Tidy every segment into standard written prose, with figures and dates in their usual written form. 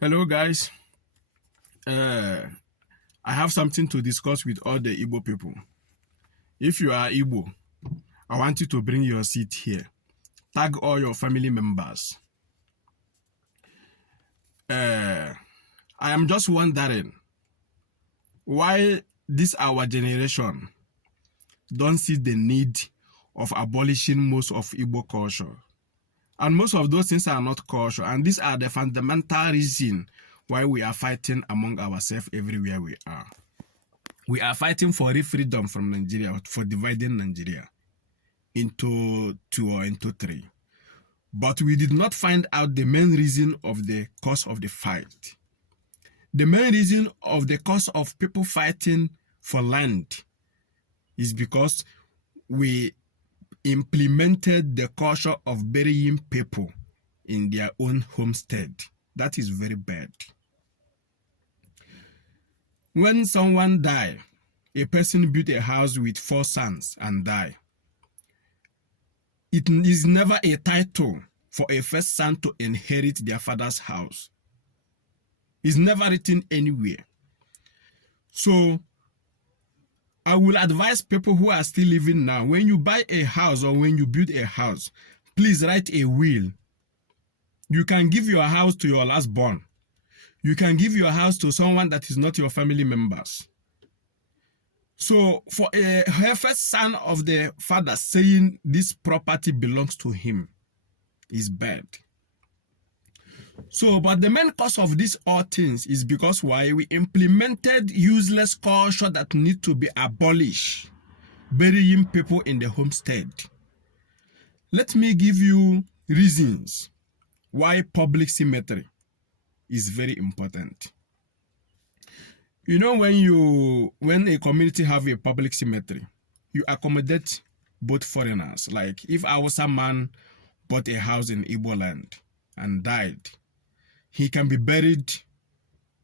Hello, guys. Uh, I have something to discuss with all the Igbo people. If you are Igbo, I want you to bring your seat here. Tag all your family members. I am just wondering why this our generation don't see the need of abolishing most of Igbo culture. And most of those things are not culture. And these are the fundamental reason why we are fighting among ourselves everywhere we are. We are fighting for freedom from Nigeria, for dividing Nigeria into two or into three. But we did not find out the main reason of the cause of the fight. The main reason of the cause of people fighting for land is because we implemented the culture of burying people in their own homestead. That is very bad. When someone dies, a person built a house with 4 sons and die. It is never a title for a first son to inherit their father's house. It's never written anywhere. So, I will advise people who are still living now, when you buy a house or when you build a house, please write a will. You can give your house to your last born. You can give your house to someone that is not your family members. So for her first son of the father saying this property belongs to him is bad. So, but the main cause of these all things is because why we implemented useless culture that need to be abolished, burying people in the homestead. Let me give you reasons why public cemetery is very important. You know, when a community have a public cemetery, you accommodate both foreigners. Like if a man bought a house in Igbo land and died, he can be buried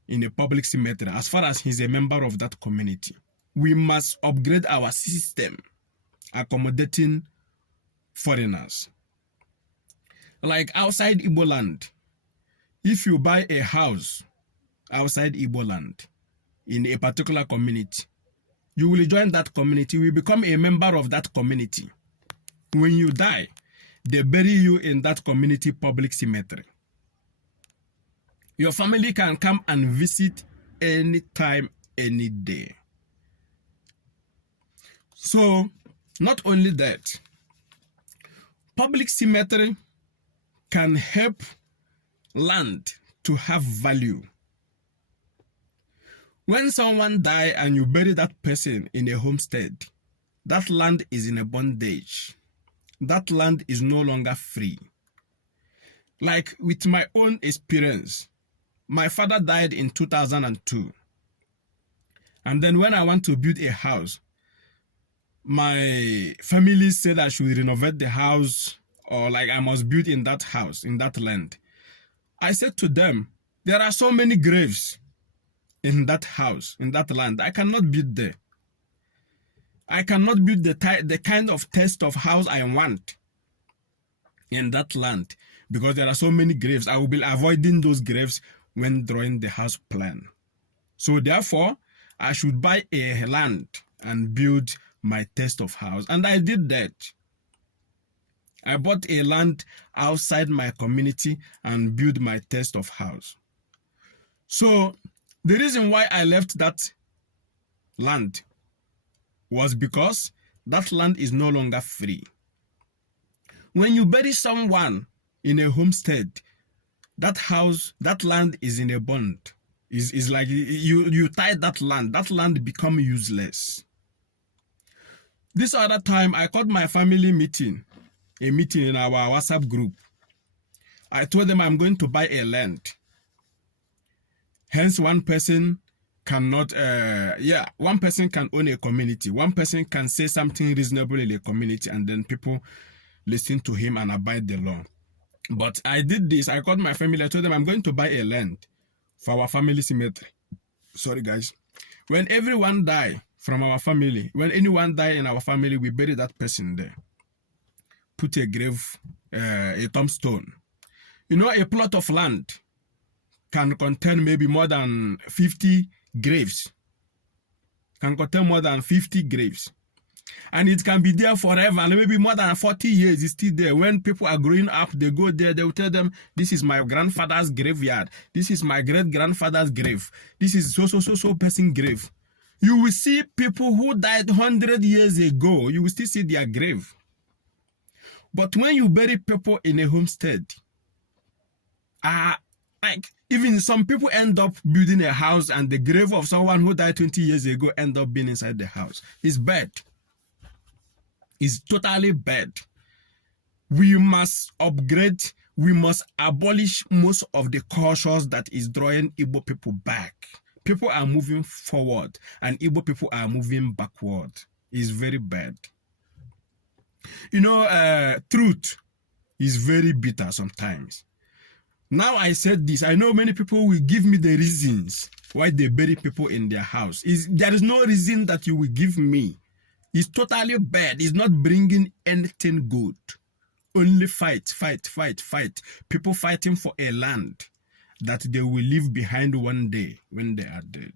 in a public cemetery as far as he's a member of that community. We must upgrade our system accommodating foreigners. Like outside Igbo land, if you buy a house outside Igbo land in a particular community, you will join that community, you will become a member of that community. When you die, they bury you in that community public cemetery. Your family can come and visit anytime, any day. So, not only that, public cemetery can help land to have value. When someone dies and you bury that person in a homestead, that land is in a bondage. That land is no longer free. Like with my own experience, my father died in 2002. And then when I want to build a house, my family said I should renovate the house or like I must build in that house, in that land. I said to them, there are so many graves in that house, in that land. I cannot build there. I cannot build the kind of taste of house I want in that land because there are so many graves. I will be avoiding those graves when drawing the house plan. So therefore, I should buy a land and build my taste of house. And I did that. I bought a land outside my community and built my taste of house. So the reason why I left that land was because that land is no longer free. When you bury someone in a homestead, that house, that land is in a bond. Is like you tie that land become useless. This other time, I called my family meeting, a meeting in our WhatsApp group. I told them I'm going to buy a land. Hence, one person cannot, one person can own a community. One person can say something reasonable in a community and then people listen to him and abide the law. But I did this. I called my family. I told them I'm going to buy a land for our family cemetery. Sorry, guys. When everyone die from our family, when anyone die in our family, we bury that person there. Put a grave, a tombstone. You know, a plot of land can contain maybe more than 50 graves. Can contain more than 50 graves. And it can be there forever, and maybe more than 40 years it's still there. When people are growing up, they go there, they will tell them, this is my grandfather's graveyard. This is my great-grandfather's grave. This is so person grave. You will see people who died 100 years ago, you will still see their grave. But when you bury people in a homestead, like even some people end up building a house and the grave of someone who died 20 years ago end up being inside the house. It's bad. It's totally bad. We must upgrade. We must abolish most of the cultures that is drawing Igbo people back. People are moving forward and Igbo people are moving backward. It's very bad. You know, truth is very bitter sometimes. Now I said this, I know many people will give me the reasons why they bury people in their house. There is no reason that you will give me. It's totally bad. It's not bringing anything good. Only fight. People fighting for a land that they will leave behind one day when they are dead.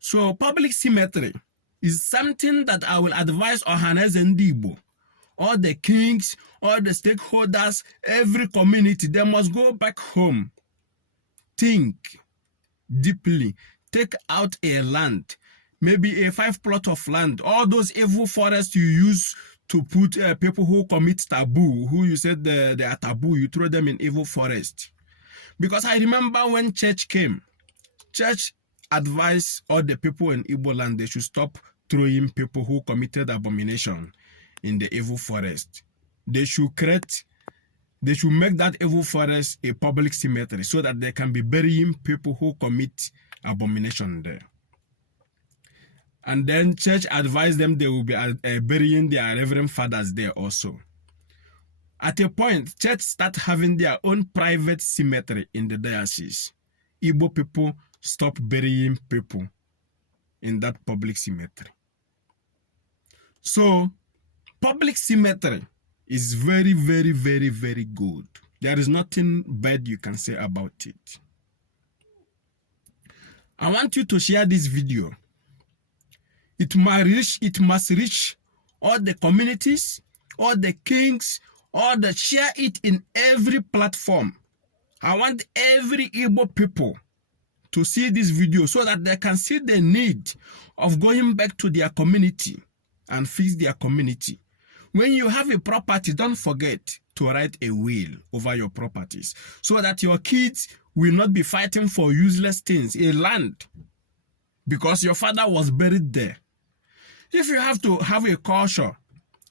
So public cemetery is something that I will advise Ohaneze and Igbo, all the kings, all the stakeholders, every community, they must go back home. Think deeply. Take out a land, maybe a 5 plot of land. All those evil forests you use to put people who commit taboo, who you said they are taboo, you throw them in evil forest. Because I remember when church came, church advised all the people in Igbo land they should stop throwing people who committed abomination in the evil forest. They should make that evil forest a public cemetery so that they can be burying people who commit abomination there. And then church advised them they will be burying their reverend fathers there also. At a point, church start having their own private cemetery in the diocese. Igbo people stop burying people in that public cemetery. So, public cemetery is very good. There is nothing bad you can say about it. I want you to share this video. It must reach all the communities, all the kings, all the share it in every platform. I want every Igbo people to see this video so that they can see the need of going back to their community and fix their community. When you have a property, don't forget to write a will over your properties so that your kids will not be fighting for useless things, a land, because your father was buried there. If you have to have a culture,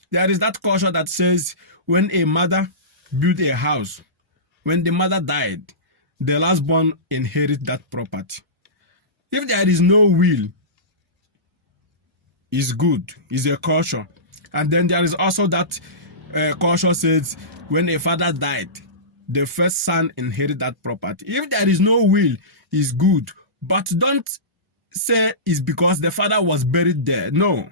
there is that culture that says when a mother built a house, when the mother died, the last born inherit that property. If there is no will, it's good, it's a culture. And then there is also that culture says when a father died, the first son inherit that property. If there is no will, it's good. But don't say it's because the father was buried there. No.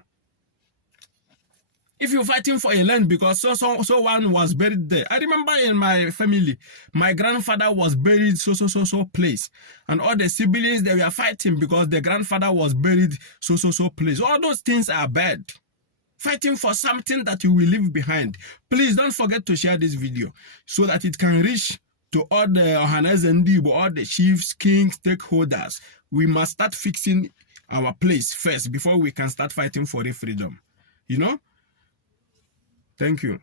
If you're fighting for a land because so one was buried there. I remember in my family, my grandfather was buried so place. And all the siblings, they were fighting because the grandfather was buried so place. All those things are bad. Fighting for something that you will leave behind. Please don't forget to share this video so that it can reach to all the Ohaneze and Igbo, all the chiefs, kings, stakeholders. We must start fixing our place first before we can start fighting for the freedom. You know? Thank you.